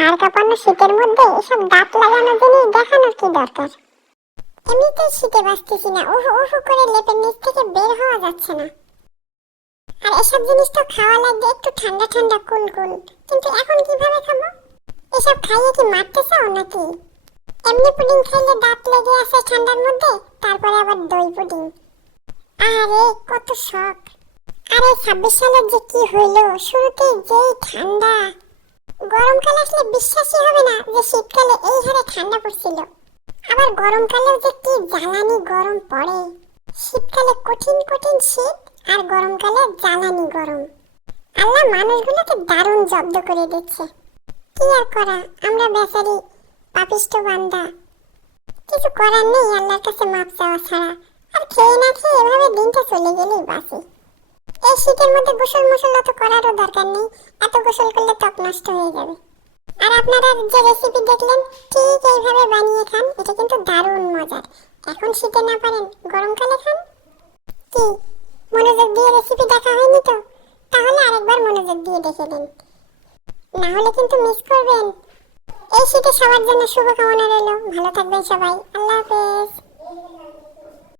হাড় কাঁপানো শীতের মধ্যে এসব দাঁত লাগানো জিনিস দেখানোর কি দরকার? এমনিতেই শীতে বাঁচতেছি না, উহু উহু করে লেপের নিচ থেকে বের হওয়া যাচ্ছে না। আর এসব জিনিস তো খাওয়া লাগবে একটু ঠান্ডা ঠান্ডা কুল কুল, কিন্তু এখন কিভাবে খাবো? এসব খাইয়ে কি মারতে চাও নাকি? এমনি পুডিং খাইলে দাঁত লেগে আছে ঠান্ডার মধ্যে, তারপরে আবার দই পুডিং। আরে কত শখ! আরে 26 সালের যে কি হইলো, শুরুতেই যেই ঠান্ডা। গরমকাল আসলে বিশ্বাসই হবে না যে শীতকালে এই হারে ঠান্ডা পড়ছিল। আবার গরমকালেও যে কি জ্বালানি গরম পড়ে। শীতকালে কঠিন কঠিন শীত, আর গরমকালে জ্বালানি গরম। আল্লাহ মানুষগুলোকে দারুণ জব্দ করে দিচ্ছে। কি আর করা, আমরা বেচারি পাপিষ্ঠ বান্দা। কিছু করার নেই আল্লাহর কাছে মাপ চাওয়া ছাড়া। আর খেয়ে না খেয়ে এভাবে দিনটা চলে গেলেই বাঁচে। এই শীতের মধ্যে গোসল মোসল অত করারও দরকার নেই, এত গোসল করলে ত্বক নষ্ট হয়ে যাবে। আর আপনারা যে রেসিপি দেখলেন ঠিক এইভাবে বানিয়ে খান, এটা কিন্তু দারুণ মজার। এখন শীতে না পারেন গরমকালে খান। কি মনোযোগ দিয়ে রেসিপি দেখা হয়নি তো? তাহলে আরেকবার মনোযোগ দিয়ে দেখে দিন, না হলে কিন্তু মিস করবেন। এই শীতে সবার জন্য শুভকামনা রইল। ভালো থাকবেন সবাই, আল্লাহ হাফেজ।